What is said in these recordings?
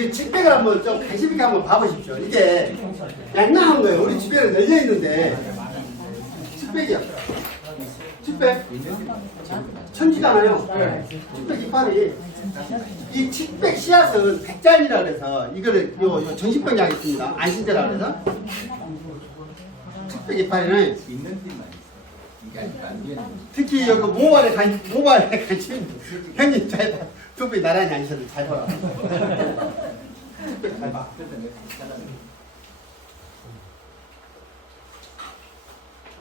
이게 칙백을 한번 좀 관심 있게 한번 봐보십시오. 이게 양양한 거예요. 우리 주변에 널려 있는데 칙백이야. 칙백 천지잖아요. 칙백 이파리 이 칙백 씨앗은 백장이라 그래서 이거를 요, 요 정신병약이 있습니다. 안신제라 그래서 칙백 이파리는 있는 팀만 특히 여기 모발에 관 모발에 관심 형님 잘두 분이 나란히 앉으셔도 잘 봐라. 잘 봐.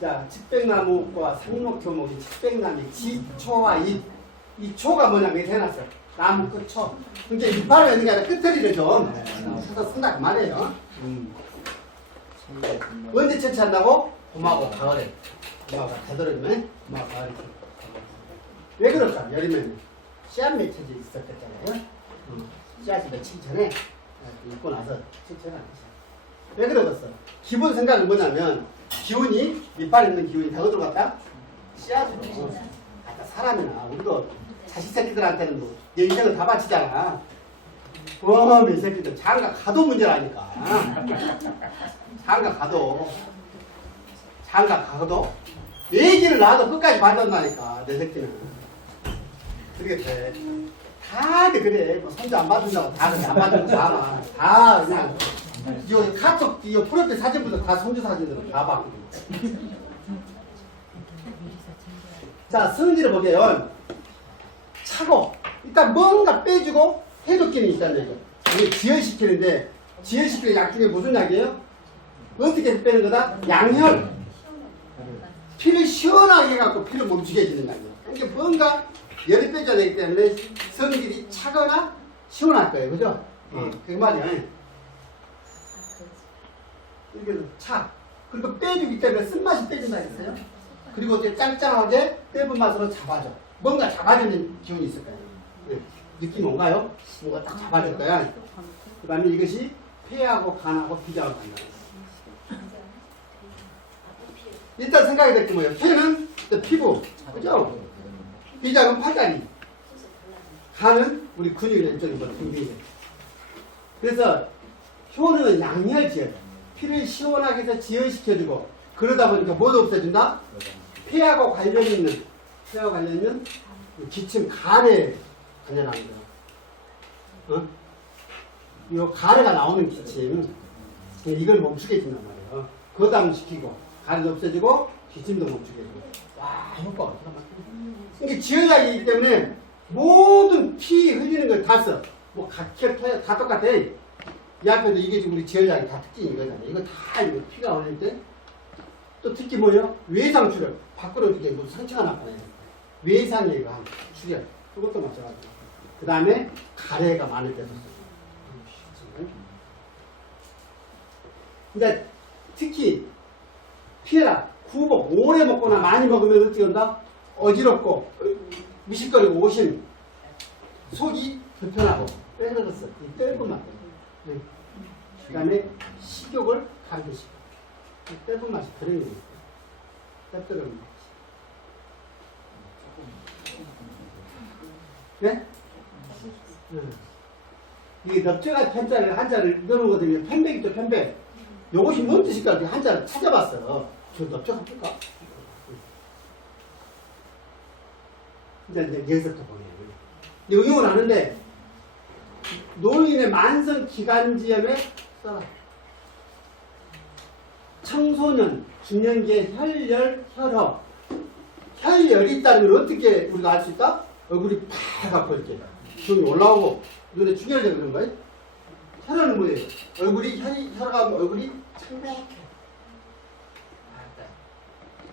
자, 칡백나무과 상록교목이 칡백나무 지초와 잎. 이 초가 뭐냐면 이렇게 해놨어요. 나무 끝 초. 근데 이파를 있는 게 아니라 끝들이를 좀 써서 쓴다 그 말이에요. 음. 언제 채취한다고? 봄하고 가을에. 가을이면 봄하고 가을에. 왜 그럴까? 여름에는 씨앗 맺혀져 있었겠잖아요. 음. 씨앗이 며칠 전에 입고 나서 거죠. 왜 그러겠어? 기본 생각은 뭐냐면 기운이 밑발에 있는 기운이 더 들어갔다 씨앗으로 아까 사람이나 우리도 자식 새끼들한테는 뭐 내 인생을 다 바치잖아. 어머 이 새끼들 장가 가도 문제라니까. 장가 가도 장가 가도 얘기를 놔도 끝까지 받는다니까 내 새끼는. 그게 돼. 다들 그래. 뭐 손주 안 받는다고 다 그래. 안 받는 거 알아. 다 그냥 이 카톡 이 프로필 사진부터 다 손주 사진으로 다 받고. 자 성질을 보게요. 차고 일단 뭔가 빼주고 해독기는 있다는 얘기예요. 이게 지혈시키는데 지혈시키는 약 중에 무슨 약이에요? 어떻게 빼는 거다? 양혈. 피를 시원하게 해갖고 피를 멈추게 해주는 약이에요. 이게 뭔가 열이 되기 때문에 성질이 차거나 시원할 거예요. 그죠? 어, 그 말이야. 이게 차. 그리고 빼주기 때문에 쓴맛이 빼준다 했어요. 그리고 이제 짱짱하게 빼본 맛으로 잡아줘. 뭔가 잡아주는 기운이 있을 거예요. 네. 느낌 뭔가요? 뭔가 딱 잡아줄 거야. 그 다음에 이것이 폐하고 간하고 비장을 간다. 일단 생각이 될 게 뭐예요? 폐는 피부, 그죠? 비장은 팔다리, 간은 우리 근육의 일종의 뭐 등등이. 그래서 효는 양혈지혈, 피를 시원하게 해서 지혈시켜주고 그러다 보니까 뭐도 없어진다? 폐하고 관련 있는 폐하고 관련 있는 기침 간에 관련하는 거야. 어? 요 가래가 나오는 기침 이걸 멈추게 해준단 말이에요. 거담시키고 가래도 없어지고 기침도 멈추게 해주고 와 효과가 기가 막히네. 이게 지혈약이기 때문에 모든 피 흘리는 걸 다 써. 뭐 각혈 다 똑같아. 이 앞에도 이게 지금 우리 지혈약이 다 특징인 거잖아요. 이거 다 이거 피가 흘릴 때 또 특히 뭐예요? 외상 출혈. 밖으로 이렇게 뭐 상처가 났잖아요. 외상에 의한 출혈. 그것도 마찬가지고. 그 다음에 가래가 많을 때도 써요. 근데 특히 피해라. 구복 오래 먹거나 많이 먹으면 어떻게 한다? 어지럽고 미식거리고 오심 속이 불편하고 빼들었어. 이 맛. 네. 그 다음에 식욕을. 이 떫은 맛이 그런 게 있어요. 떫뜨는 맛. 네? 응. 이게 넙제가 편자를 한자를 넣어놓거든요. 편백이 또 편백. 요것이 뭔 뜻일까? 한자를 찾아봤어요. 저 넙제가 볼까? 이제 여기서부터 보네요. 응용을 하는데 노인의 만성 기관지염에 써라. 청소년, 중년기에 혈열, 혈허. 혈열이 있다는 걸 어떻게 우리가 알 수 있다? 얼굴이 파랗고 이렇게 기운이 올라오고 눈에 충혈되고 그런 거예요. 혈흔은 뭐예요? 얼굴이 혈이 혈가 얼굴이 창백해.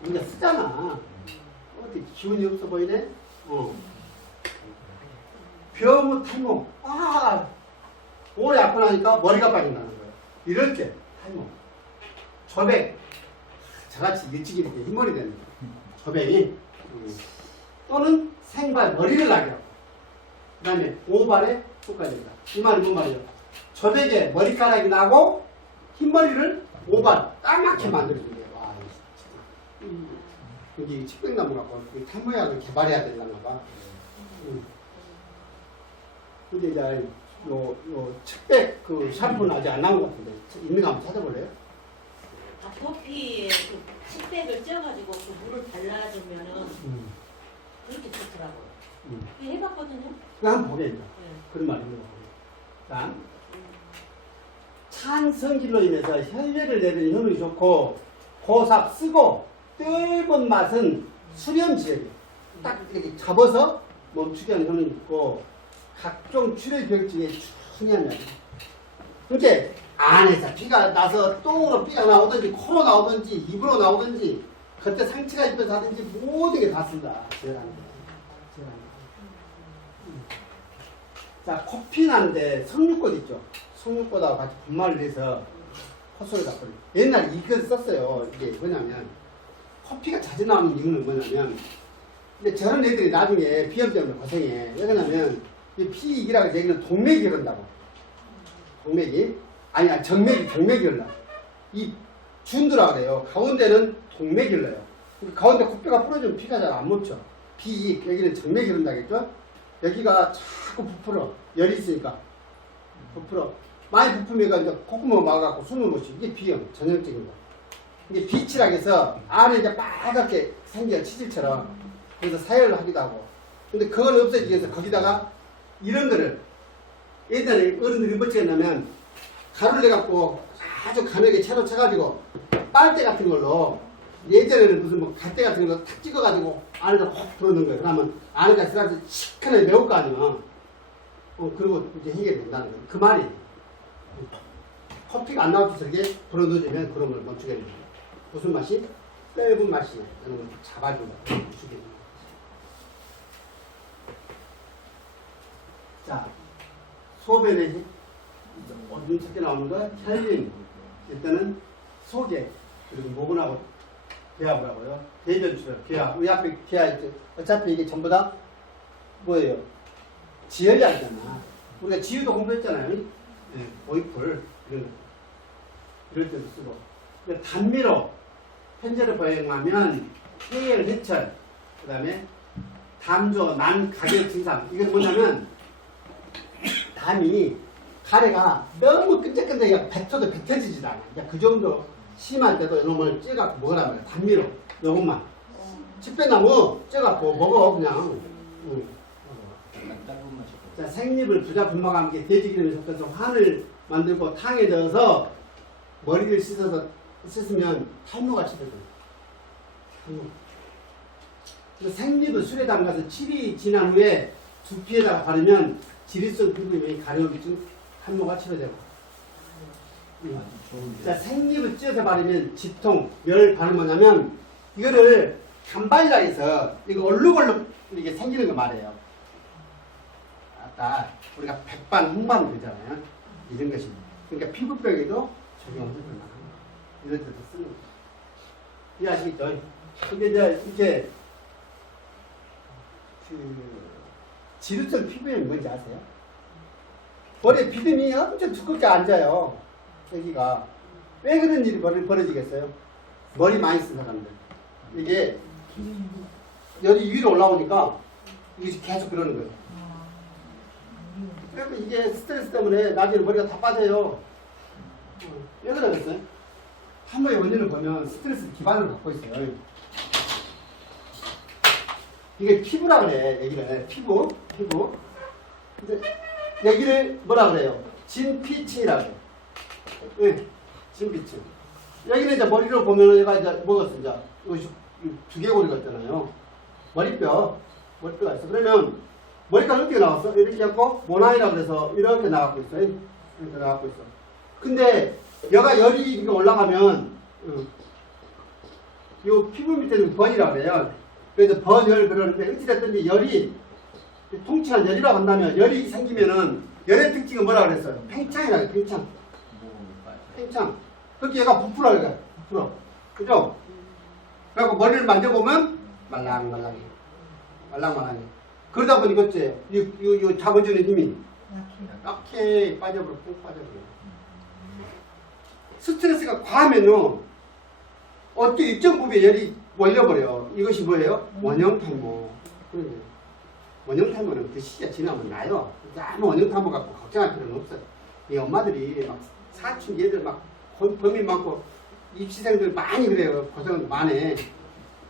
우리가 쓰잖아. 어디 기운이 없어 보이네? 어. 병무 탈모. 아 오래 아프고 나니까 머리가 빠진다는 거예요. 이럴 때 탈모. 조백. 저같이 일찍 이렇게 흰머리 되는 거예요. 조백이. 음. 또는 생발 머리를 나게 그 다음에 오발에 효과된다. 이 말은 뭔 말이에요? 저백에 머리카락이 나고 흰머리를 오발 까맣게 만들어주는 거 여기 칡백나무 갖고 이 탈모약을 개발해야 되려나 봐. 음. 근데 이제 요, 요, 측백 그 샴푸는 아직 안 나온 것 같은데. 있는 거 한번 찾아볼래요? 아, 커피에 그 식백을 쪄가지고 그 물을 발라주면은 음. 그렇게 좋더라고요. 음. 이거 해봤거든요. 그거 한번 보겠습니다. 네. 그런 말이 있는 거 보고. 자, 찬 성질로 인해서 혈류를 내는 효능이 좋고 고삽 쓰고 뜰은 맛은 수렴 지역이에요. 딱 이렇게 잡아서 멈추게 하는 효능이 있고 각종 출혈 병증에 중요한 약. 이렇게 안에서 피가 나서 똥으로 피가 나오든지 코로 나오든지 입으로 나오든지 그때 상처가 입혀서 하든지 모든 게 다 쓴다. 제라는. 자, 코피 난데 석류꽃 있죠? 석류꽃하고 같이 분말을 해서 콧소리가 나거든요. 옛날에 이걸 썼어요. 이게 뭐냐면, 코피가 자주 나오는 이유는 뭐냐면, 근데 저런 애들이 나중에 비염 때문에 고생해. 왜 그러냐면, 이 피이기라고 얘기는 동맥이 흐른다고. 동맥이. 아니, 아니, 정맥이, 정맥이 흘러. 이 준두라 그래요. 가운데는 동맥이 흘러요. 그러니까 가운데 코뼈가 부러지면 피가 잘 안 멈춰. 피, 여기는 정맥이 흐른다겠죠? 여기가 자꾸 부풀어. 열이 있으니까. 부풀어. 많이 부풀면 이제 콧구멍 막아갖고 숨을 못 쉬고. 이게 비염, 전형적인 거. 이게 빛이라 해서 안에 이제 빨갛게 생겨, 치질처럼. 그래서 사열을 하기도 하고. 근데 그걸 없애기 위해서 거기다가 이런 거를 예전에 어른들이 뭐 찍었냐면 가루를 내갖고 아주 가늘게 채로 쳐가지고 빨대 같은 걸로 예전에는 무슨 뭐 갓대 같은 걸로 탁 찍어가지고 안에다 확 들어놓는 거예요. 그러면 안에가 들어가서 시큰하게 매울 거 아니야. 어, 그리고 이제 해결이 된다는 거예요. 그 말이. 커피가 안 나올 때 저렇게 불어넣어주면 그런 걸 멈추게 됩니다. 무슨 맛이? 떫은 맛이. 걸 잡아준다. 됩니다. 자, 소변에 어둠 찾게 나오는 거 혈린 일단은 소개 그리고 모근하고 배합을 하고요. 대변 출혈 배합. 우리 앞에 있죠. 어차피 이게 전부 다 뭐예요? 지혈약이잖아. 우리가 지유도 공부했잖아요. 네, 보이풀 이런 거. 이럴 때도 쓰고. 근데 단미로 편제를 보행하면 폐혈 해철 그 다음에 담조 난 가격 증상 이건 뭐냐면 담이 가래가 너무 끈적끈적해 뱉어도 뱉어지지도 않아. 그그 정도 심할 때도 이놈을 쪄갖고 먹으란 말이야. 단미로 요것만. 집배나무 쪄갖고 먹어 그냥. 응. 자 생잎을 부자 함께 돼지기름에 섞어서 환을 만들고 탕에 넣어서 머리를 씻어서 씻으면 탈모가 치거든. 탈모. 그래서 생잎을 술에 담가서 7일 지난 후에 두피에다가 바르면 지리성 피부염이 가려움증 탈모가 치료되고. 좋은데. 자, 생잎을 찧어서 바르면 지통, 멸 반응 뭐냐면 이거를 단발이라 해서 이거 얼룩얼룩 이게 생기는 거 말이에요. 아까 우리가 백반, 홍반 그러잖아요. 이런 것이. 그러니까 피부병에도 적용을 해준다. 이럴 때도 쓰는 거죠. 이해하시겠죠? 근데 이제 이렇게 그 지루성 피부염이 뭔지 아세요? 머리에 비듬이 엄청 두껍게 앉아요. 여기가. 왜 그런 일이 벌- 벌어지겠어요? 머리 많이 쓴 사람들. 이게 여기 위로 올라오니까 이게 계속 그러는 거예요. 그러니까 이게 스트레스 때문에 나중에 머리가 다 빠져요. 어, 왜 그러겠어요? 한 번의 원인을 보면 스트레스 기반을 갖고 있어요. 이게 피부라 그래, 여기를. 피부, 피부. 근데 여기를 뭐라 그래요? 진피층이라 그래요. 예, 진피층. 여기는 이제 머리로 보면은 얘가 이제 뭐가 있어, 이제. 이거 두개골이가 있잖아요. 머리뼈, 머리뼈가 있어. 그러면 머리카락 어떻게 나왔어? 이렇게 갖고 모나이라 그래서 이렇게 나가고 있어. 이렇게 나가고 있어. 근데 여가 열이 올라가면 어, 요 피부 밑에는 번이라 그래요. 그래서 번열 그러는데 어찌됐든지 열이 통칭한 열이라고 한다면 열이 생기면은 열의 특징은 뭐라 그랬어요? 팽창이라 그래, 팽창. 팽창. 그렇게 얘가 부풀어, 얘가. 부풀어. 그죠? 그래갖고 머리를 만져보면 말랑말랑해. 말랑말랑해. 그러다 보니 그치? 이, 이, 이 잡아주는 힘이 이렇게 빠져버려, 푹 빠져버려. 스트레스가 과하면요, 어떤 일정 부위에 열이 몰려버려. 이것이 뭐예요? 원형 탈모. 그런 거예요. 원형탈모는 그 시기가 지나면 나요. 너무 원형탈모 갖고 걱정할 필요는 없어요. 이 엄마들이 막 사춘 얘들 막 범- 범인 많고 입시생들 많이 그래요. 고생도 많이.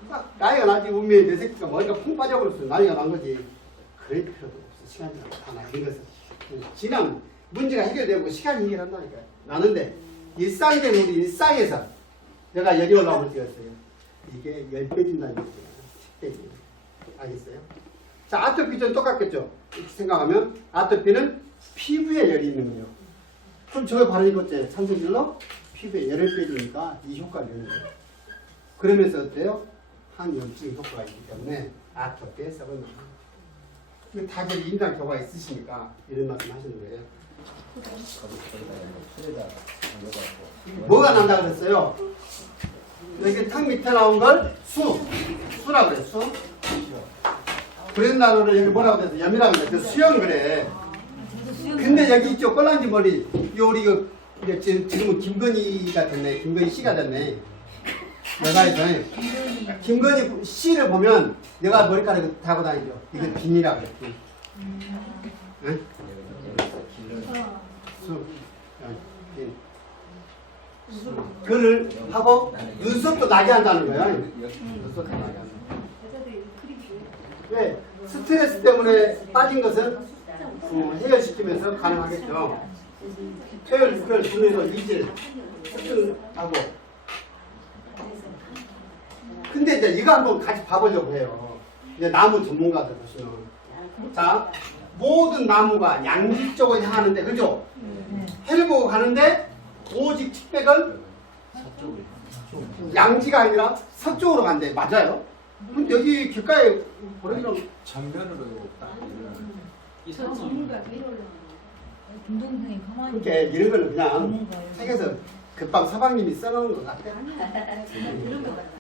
막 나이가 나지 운명이 내 새끼가 머리가 풍 빠져버렸어. 나이가 난 거지. 그럴 필요도 없어. 시간이 하나 이것은 지난 문제가 해결되고 시간이 해결한다니까요. 나는데 일상적인 우리 일상에서 내가 여기 올라오면 찍었어요. 이게 열 빼진다는 얘기예요. 10빼지. 알겠어요? 자, 아토피도 똑같겠죠? 이렇게 생각하면 아토피는 피부에 열이 있는 거예요. 그럼 저거 바르는 거지 산소질로 피부에 열을 빼주니까 이 효과를 내는 거예요. 그러면서 어때요? 항염증 효과가 있기 때문에 아토피에 썩은 거. 다들 인상 효과가 있으시니까 이런 말씀 하시는 거예요. 뭐가 난다 그랬어요? 여기 턱 밑에 나온 걸 수, 수라 그래, 수. 그런 단어를 여기 뭐라고 해서 염이라고 그래, 그 수영 그래. 근데 여기 있죠, 꼴랑지 머리. 요 우리 그, 지금, 지금은 김건희가 됐네, 김건희 씨가 됐네. 여가에서 김건희 씨를 보면 여가 머리카락을 타고 다니죠. 이게 빈이라고 그래, 빈. 응? 수, 어, 빈. 그를 하고 눈썹도 나게 한다는 거야. 눈썹도 나게 한다. 왜? 스트레스 때문에 빠진 것은 어, 해결시키면서 가능하겠죠. 토요일, 목요일, 금요일, 이질 하고. 근데 이제 이거 한번 같이 봐보려고 해요. 이제 나무 전문가들 보시면. 자, 모든 나무가 양지 쪽을 향하는데, 그죠? 해를 보고 가는데, 오직 측백은 서쪽을 양지가 아니라 서쪽으로 간대. 맞아요? 근데 여기 길가에 보내기는 전면으로 딱이 가만히 이렇게 이런 거는 그냥. 책에서 급방 서방님이 써놓은 것 같아. 이런 거 같아.